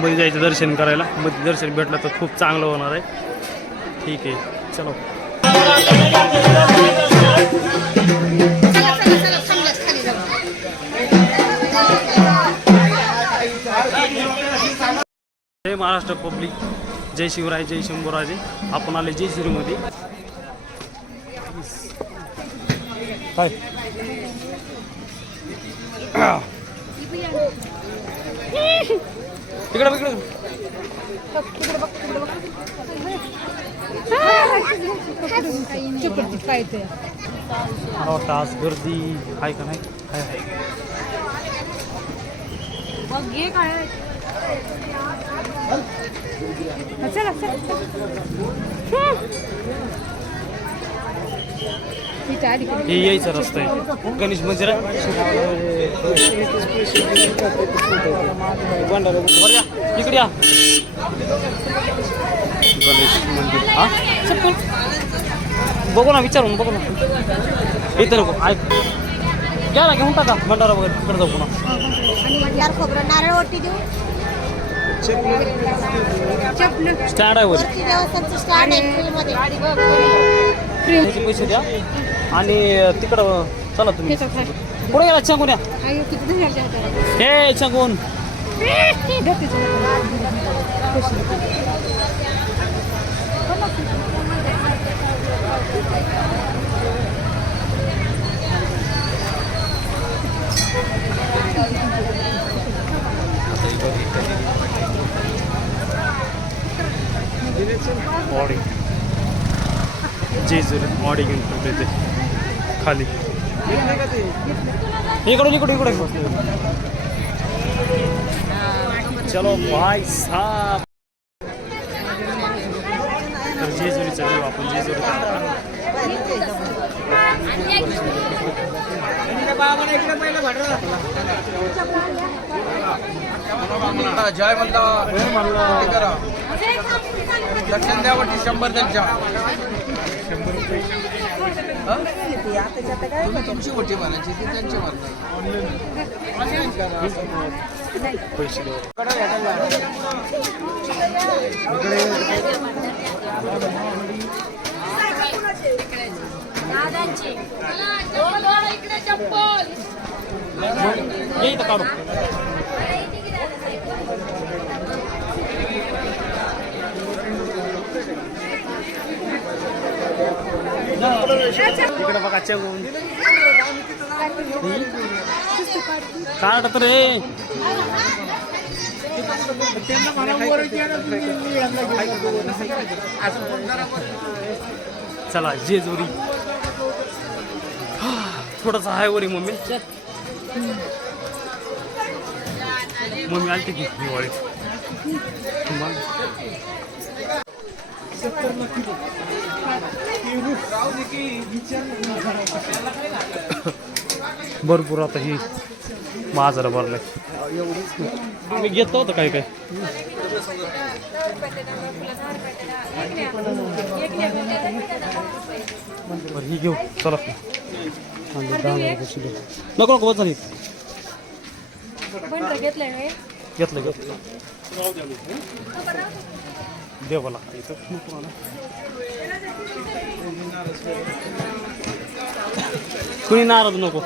मध्ये जायचं दर्शन करायला. मध्ये दर्शन भेटलं तर खूप चांगलं होणार आहे. ठीक आहे. चलो. जय महाराष्ट्र पब्लिक. जय शिवराय जय शंभूराजे. आपण आले जय शिवमध्ये काय? मला वाटतं आज गर्दी आहे का नाही आहे. मग घे काय चला चला? हे यायचा रस्ता आहे. गणेश मंदिर इकडे या. गणेश मंदिर हा? बघू ना विचारून बघू ना. इथं नको ऐक. घ्या ना घेऊन टाका. भंडारा वगैरे तिकडे जाऊ पुन्हा. स्टँड आहे वर पैसे द्या. आणि तिकडं चला तुम्ही त्याच्यात आहे. पुढे गेला चंगून या आई किती धुयाच्या हाताला. हे चंगून धर तिच्या हाताला. कशी? मॉडी खाली. इकडून इकडून इकडे चलो भाई साहब. तर जेजुरीचा व्ह्यू आपण जेजुरीचा जय म्हणता दक्षिण द्यावटी शंभर त्यांच्या. तुम्ही तुमची मोठी म्हणायची ती त्यांची म्हणणार पैसे देऊ. ये इथं काढू इकडे बघा चेगून काढ तर रे चला जेजुरी थोडासा आहे वरी मम्मी. मम्मी आलती की दिवाळीत? भरपूर आता ही माझा भरलाय. आम्ही घेतो होतं काय काय. बरं ही घेऊ. चला. नको नको बस झाली काय? घेतलं घेतलं. देवाला. इथं कुणी नाराज नको.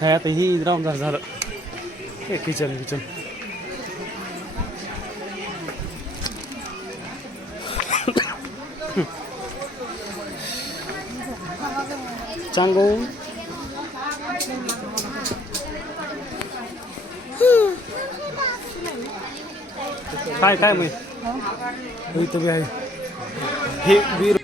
हा आता ही राऊंड झालं झालं. हे किचन किचन. चांगलं काय काय माहीत इथं बी आहे. हे वीर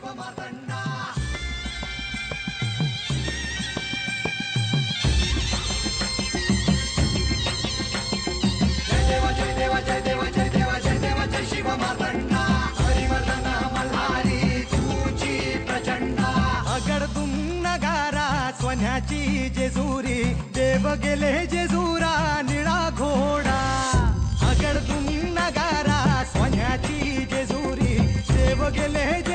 सोन्याची जेजुरी देव गेले जेजुरा निळा घोडा देव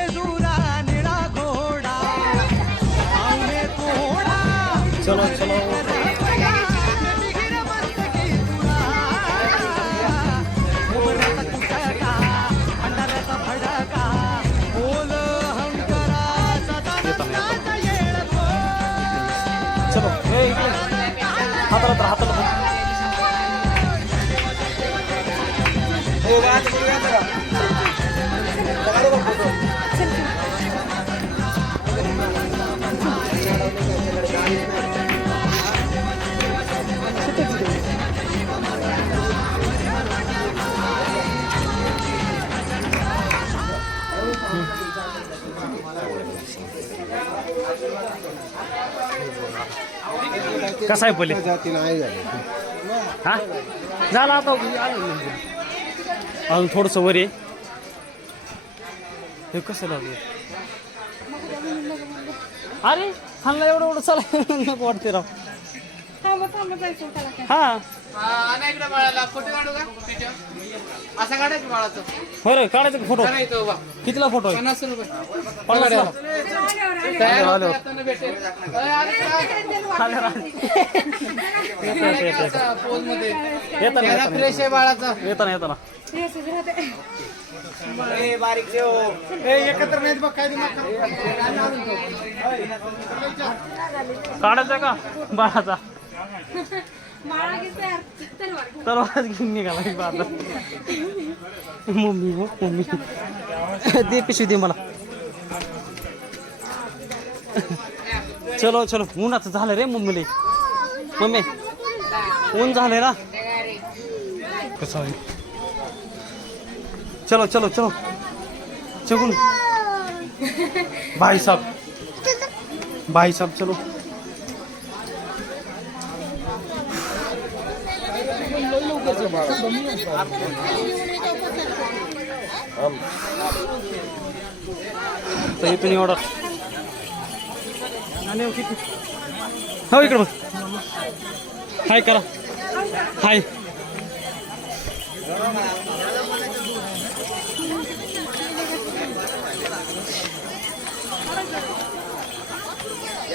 कसा आहे पहिले हा? झालं आता. आलं. अजून थोडंसं वर आहे हे कसं लागलं? अरे खाल्ला एवढं एवढं चला नको वाटते राव. थांबा थांबा जायचं त्याला. काय हा असा काढायचं बाळाचं होय रे काढायचं का फोटो उभा. कितीला फोटो आहे पन्नास रुपये. तयार भेटेल. अरे काय? असा. येताना चेहरा येताना फ्रेश आहे बाळाचा येताना येताना हे असं राहते. काढायचा का बाळाचा. तलवार घेऊन. निघाला मम्मी हो मम्मी दे पिशवी दे मला. चलो चलो. उन्हाचं झालं रे मम्मीले. मम्मी ऊन झालंय ना? कसं चलो चलो चलो. चकून भाई साहब भाई साहब चलो. तर इथून ऑर्डर हो हो इकडं बघ. हाय करा. हाय.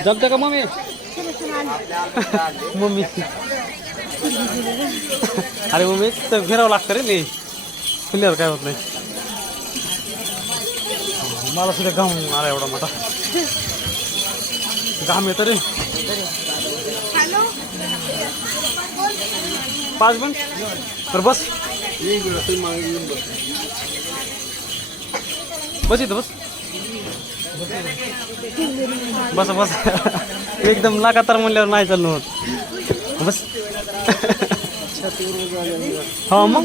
जमतं का मम्मी? मम्मी. अरे मम्मी तर फिरावं लागतं रे नाही फिरल्यावर काय होत नाही. मला सुद्धा घाम आला एवढा मोठा. घाम येतं रे. पाच मिनिट. तर बस. बस इथं बस. बस बस. एकदम लगातार म्हणल्यावर नाही चालू होत बस हा मग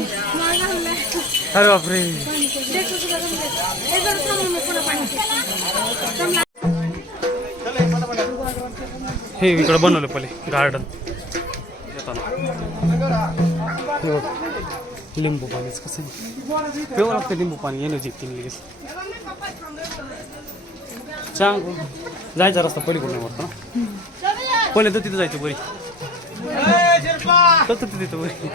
हे इकडं बनवलं पहिले गार्डन लिंबू पाणीच कसं पिवं लागतं लिंबू पाणी एनर्जी तीन लगेच. चांग जायचा रस्ता पलीकडून वाटतं पहिले तर तिथं जायचं बरी तर तर तिथं बरी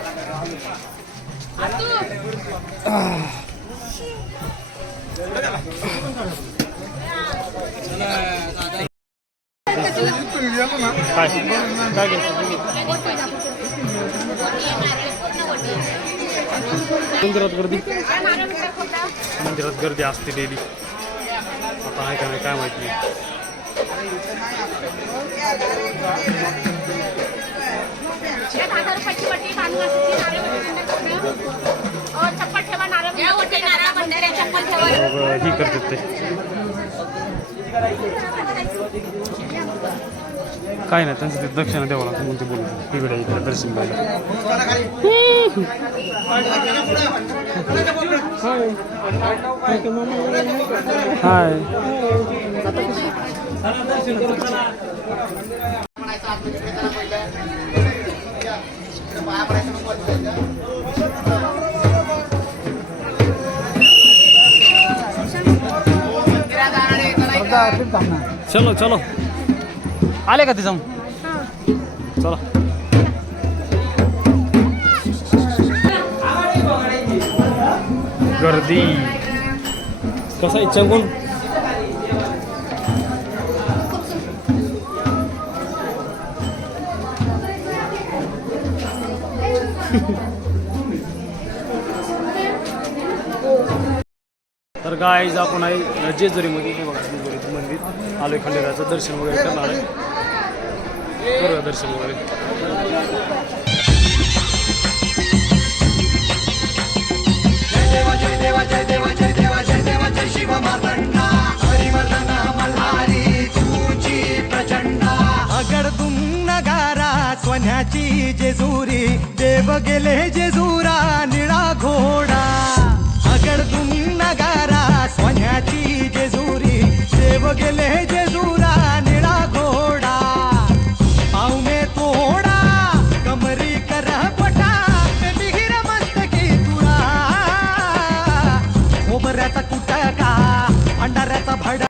काय काय घ्यायचं मंदिरात गर्दी मंदिरात गर्दी असते डेली आता आहे का नाही काय माहीत नाही मग ही करतात ते काय नाही त्यांचं ते दक्षिणा द्यावं लागतं म्हणून ते बोलतो इकडे इकडे दर्शन घ्यायला हाय. चलो चलो. आले का तिथं? चला. गर्दी. कसा आहे? चंगून? तर काय आपण आहे जेजुरीमध्ये हे बघा जेजुरीचं मंदिर. आलोय खंडेराचं दर्शन वगैरे करणार आहे. करूया दर्शन वगैरे. जय देवा जय देवा जय देवा जय देवा जय शिव माता सोन्याची जेजुरी देव गेले जेजुरा निळा घोडा. अगड तुम्ही नगारा सोन्याची जेजुरी देव गेले जेजुरा निळा घोडा. पाहुणे तोडा कमरी कर पटा मिहिर मस्तकी तुळा खोबऱ्याचा कुटका भंडाऱ्याचा भडा.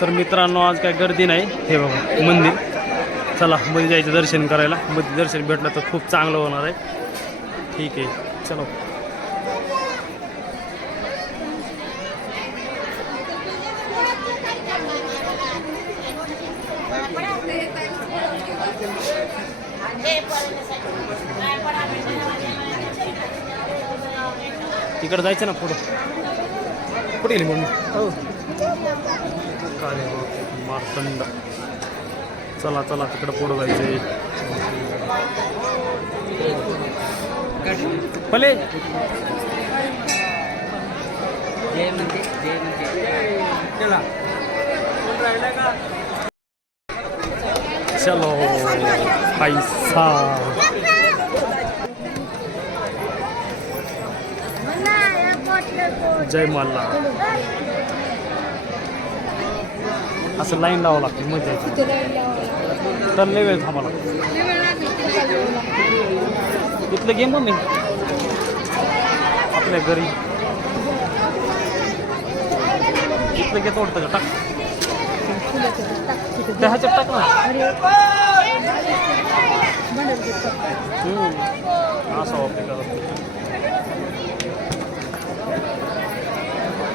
तर मित्रांनो आज काय गर्दी नाही. हे बघा मंदिर. चला मध्ये जायचं दर्शन करायला. मध्ये दर्शन भेटलं तर खूप चांगलं होणार आहे. ठीक आहे चलो. तिकडं जायचं ना पुढं? कुठे गेली मम्मी? हो. काय मारतंड. चला चला तिकडं पुढं जायचंय. पले. चलो पैसा. जय मल्ला असं लाईन लावावं लागतं मजा त्याची तर लय वेळ थांबा इथलं गेम मी आपल्या घरी. इथलं घेतो वाटतं का? टाक. त्या टाक ना. हम्म. असं वापरे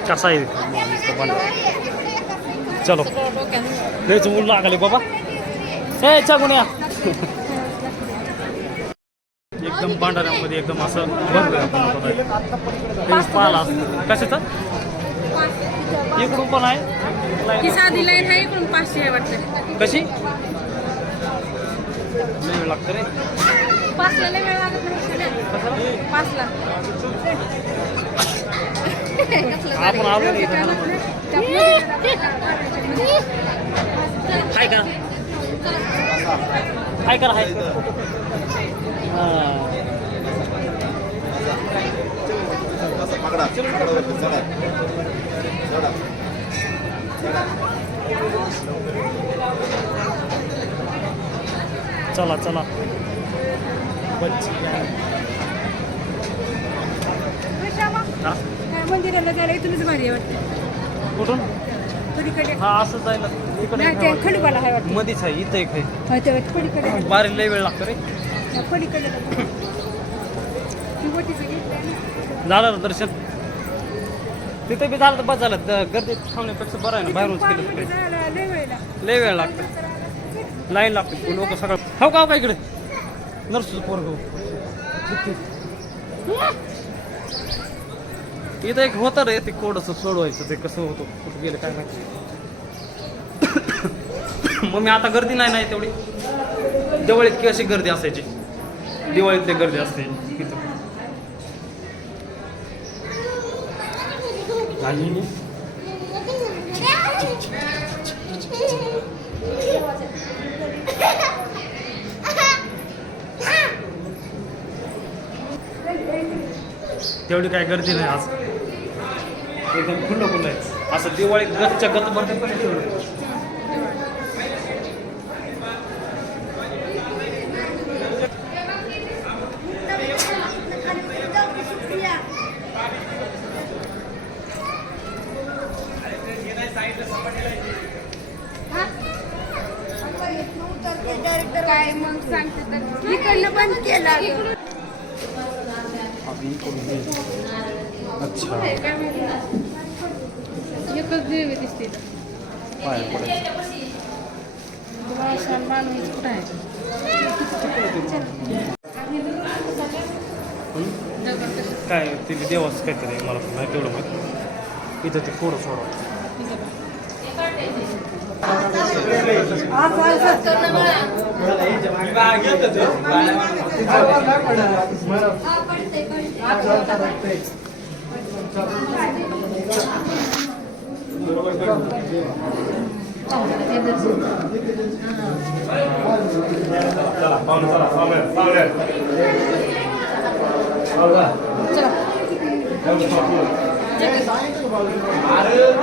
कसा आहे? चलो. लागले बाबा. ए चागून या. एकदम भांडाऱ्यामध्ये एकदम असं भरलं पाला कशाचं? इकडून पण आहे. ही साधी लाईन आहे इकडून पाचशे वाटतं. कशी? वेळ लागतं रे. पाचला लय वेळ लागत नाही पाचला. आपण आलो. हाय का? हाय करा हाय? हां. चला चला? मंदिराला जायला इथूनच भारी आहे वाटतं. कुठून? पलीकडे हा असं जायला इकडे नाही ते खंडोबाला आहे वाटतं. मधीच आहे इथं एक आहे. हो, ते पलीकडे. आहे. बारी लय वेळ लागतो रे. हा, पलीकडे आहे. ती मोठीचं gate आहे ना. झालं ना दर्शन? तिथे बी झालं तर बस झालं. द- गर्दीत थांबण्यापेक्षा बरं आहे ना बाहेरूनच केलं तर. जायला लय वेळ लागतो. लय वेळ लागतो. लाईन लागते. लोक सगळं हो का हो का इकडे? नर्स पोरग. इथं एक होतं रे ते कोडचं सोडवायचं ते कसं होतं कुठं गेलं काय माहिती. मग मी आता गर्दी नाही नाही तेवढी? दिवाळीत की अशी गर्दी असायची? दिवाळीतली गर्दी असते तेवढी काय गर्दी नाही आज. एकदम खुल्लं खुल्लं आहे. असं दिवाळी गच्च्या गत भरते पण तेवढं काय मग सांगते तर. इकडनं बंद केला अच्छा. एकच देवी दिसते पडायचं कुठं आहे? कसं काय ते देवाचं काहीतरी आहे, मला पण नाही तेवढं माहिती. इथं ते थोडं थोडं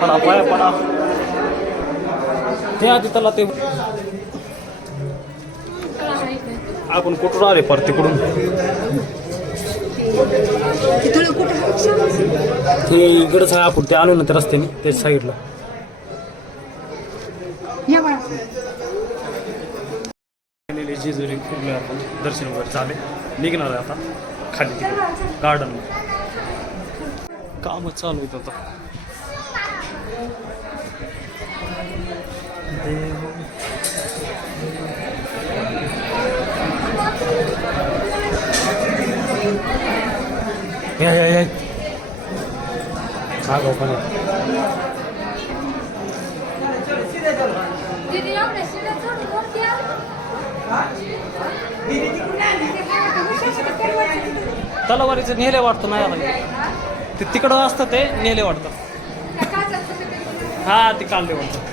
पडा पाया पडा ते आधी त्याला ते आपण कुठून आले पर तिकडून ते इकडंच आहे आपण ते आलो ना त्या रस्त्याने ते साईडला. या बाळा. फायनली जेजुरी फिरलोय आपण दर्शन वगैरे झाले. निघणार आहे आता खाली गार्डन काम चालू होतं आता. या या या हा पण आहे. तलवारीचं नेले वाटतं नाही आला ते तिकडं असतं ते नेले वाटतं. हा ते काढले वाटतं.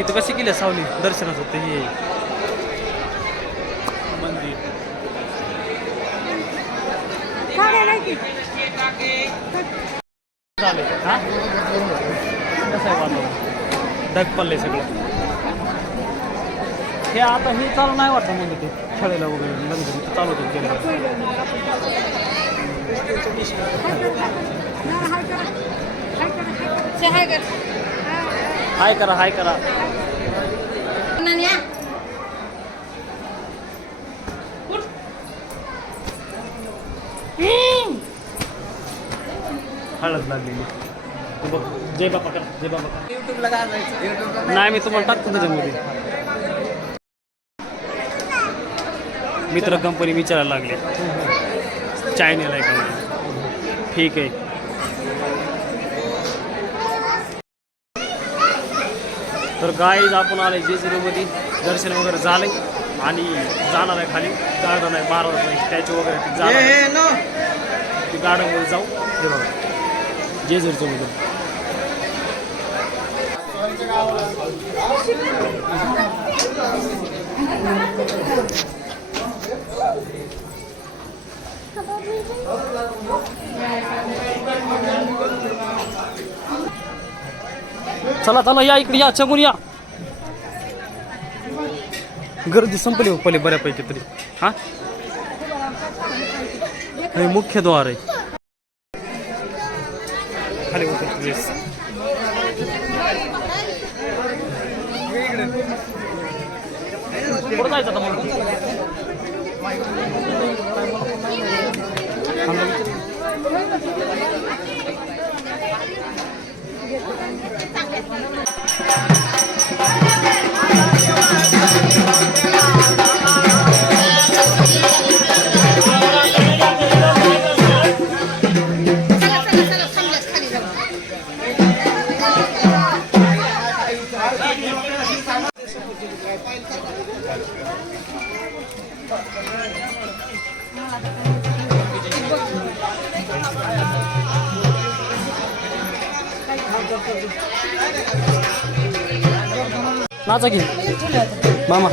इथं कशी केली सावली? दर्शनाचं ते हे मंदिर हा पडले सगळं. हे आता हे चालू नाही वाटतं म्हणजे ते खेळायला वगैरे चालू होतं गेलं. हाय करा हाय करा. हळद लागलेली. तू बघ. जय बापा करा जय बापा करा युट्यूबला घालायचं युट्यूबला नाही मी तुम्हाला टाकतो त्याच्यामध्ये. मित्र कंपनी विचारायला लागले. चायनीला आहे का? ठीक आहे. तर गाईज आपण आले जेजुरीमध्ये. दर्शन वगैरे झाले आणि जाणार आहे खाली. गार्डन आहे महाराजांचं स्टॅच्यू वगैरे ते जाणार. ते गार्डनमध्ये जाऊ. हे बघा. जेजुरीचं मध्ये चला चला या इकडे या चमून या. गर्दी संपली हो पहिले बऱ्यापैकी तरी. हा? हे मुख्य द्वार आहे. खाली होते येस कुठं जायचं आता मग नाचा की. मामा.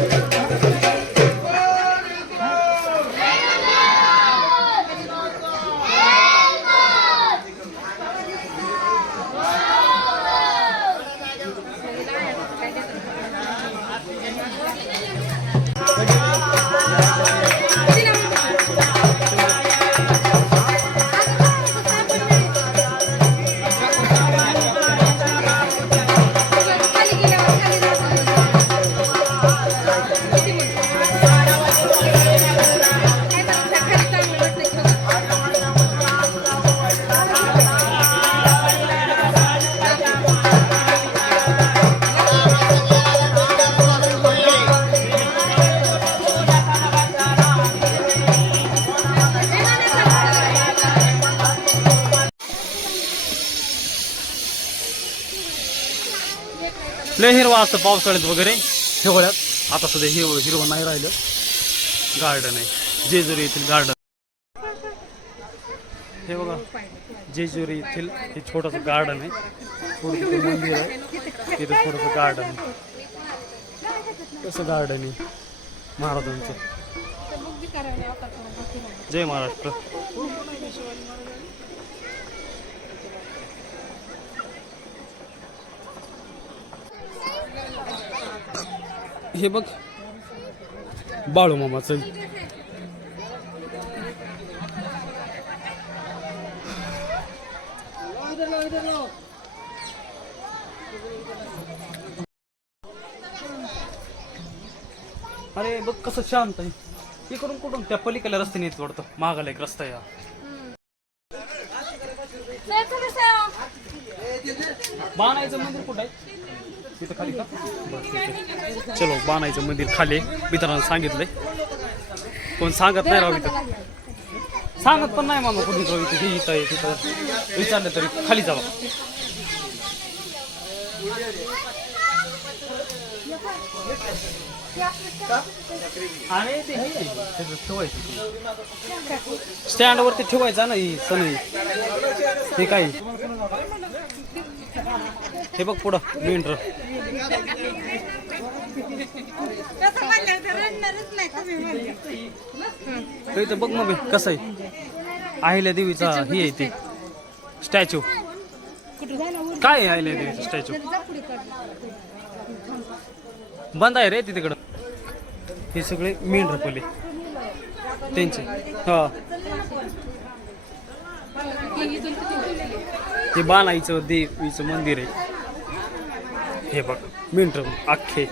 जास्त पावसाळ्यात वगैरे. हिवाळ्यात आता सध्या हिरवं हिरवं नाही राहिलं. गार्डन आहे. जेजुरी येथील गार्डन हे बघा जेजुरी येथील हे छोटंसं गार्डन आहे. थोडंसं मंदिर आहे. तिथं थोडंसं गार्डन आहे. कसं गार्डन आहे. महाराजांचं. जय महाराष्ट्र. हे बघ. बाळू मामाचं. अरे बघ कसं शांत आहे. इकडून कुठून त्या पलीकडल्या रस्त्याने येत वाटतं. मागाला एक रस्ता हा. बाणायचं मंदिर कुठं आहे? चलो बाणायचं मंदिर खाली मित्रांना सांगितलंय. कोण सांगत नाही राव इथं. सांगत पण नाही मामा कुठे राव इथं. इथं आहे तिथं. विचारलं तरी खाली जावा. स्टँड वरती ठेवायचा. ना ही सनई हे काही हे बघ पुढं मेंढर तसं म्हणलं तर रडणारच नाही तुम्ही म्हणले. इथं बघ मग कसं आहे. अहिल्या देवीचा ही आहे ते. स्टॅच्यू काय आहे अहिल्या देवीचा स्टॅच्यू बंद आहे रे ते तिकडं. हे सगळे मेंढर पले त्यांचे. हा. ते बाणाईचं देवीचं मंदिर आहे. हे बघ मेंढर अख्खे.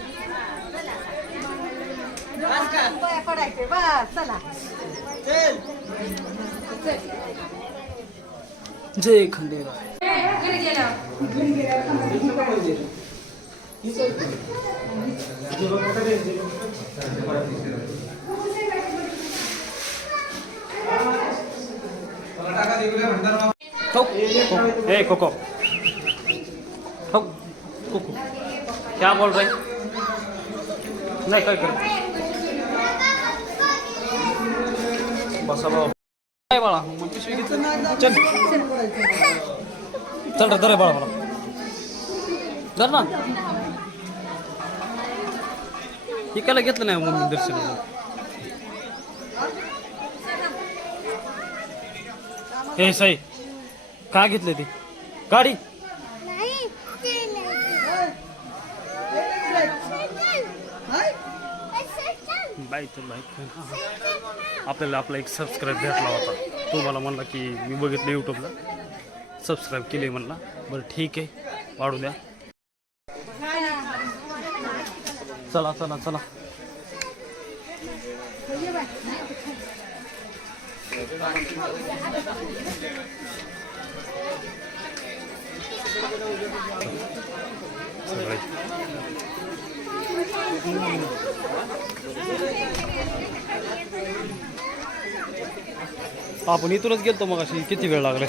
जय खंडेरा ठोक ठोक. ए कोको ठोक कोको. क्या बोल रहे? नाही काय कर. बसा बाबा काय बाळा मग पिशवी चल चल रे दर बाळा मला धर ना. इकायला घेतलं नाही मम्मी दर्शन हे साई का घेतलं ते गाडी? तर लाईक आपल्याला आपला एक सबस्क्राईब भेटला होता. तो मला म्हणला की, मी बघितलं यूट्यूबला सबस्क्राईब केले म्हणला. बरं, ठीक आहे. वाढू द्या. चला चला चला. आपण इथूनच गेलतो मग अशी किती वेळ लागले?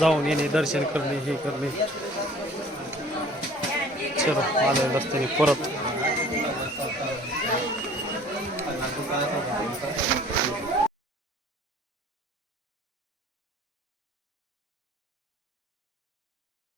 जाऊन येणे दर्शन करणे हे करणे. चलो आलं रस्त्याने परत.